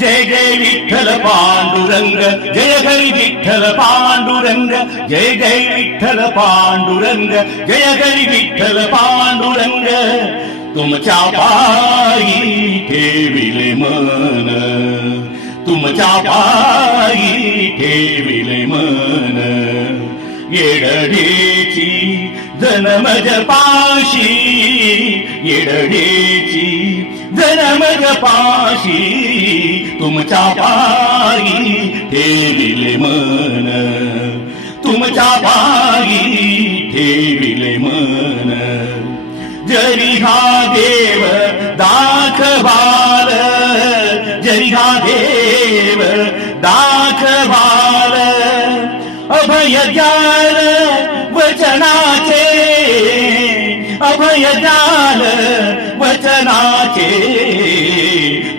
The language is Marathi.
जय जय विठ्ठल पांडुरंग, जय हरी विठ्ठल पांडुरंग, जय जय विठ्ठल पांडुरंग, जय हरी विठ्ठल पांडुरंग. तुमच्या पायी ठेविले मन, तुमच्या पायी ठेविले मन. येडढेची जन्मज पाशी, येडढेची जन्मज पाशी, तुमच्या पायी ठेविले मन, तुमच्या पायी ठेविले मन. जरी हा देव दाखवाल, जरी हा देव दाखवाल, अभय द्याल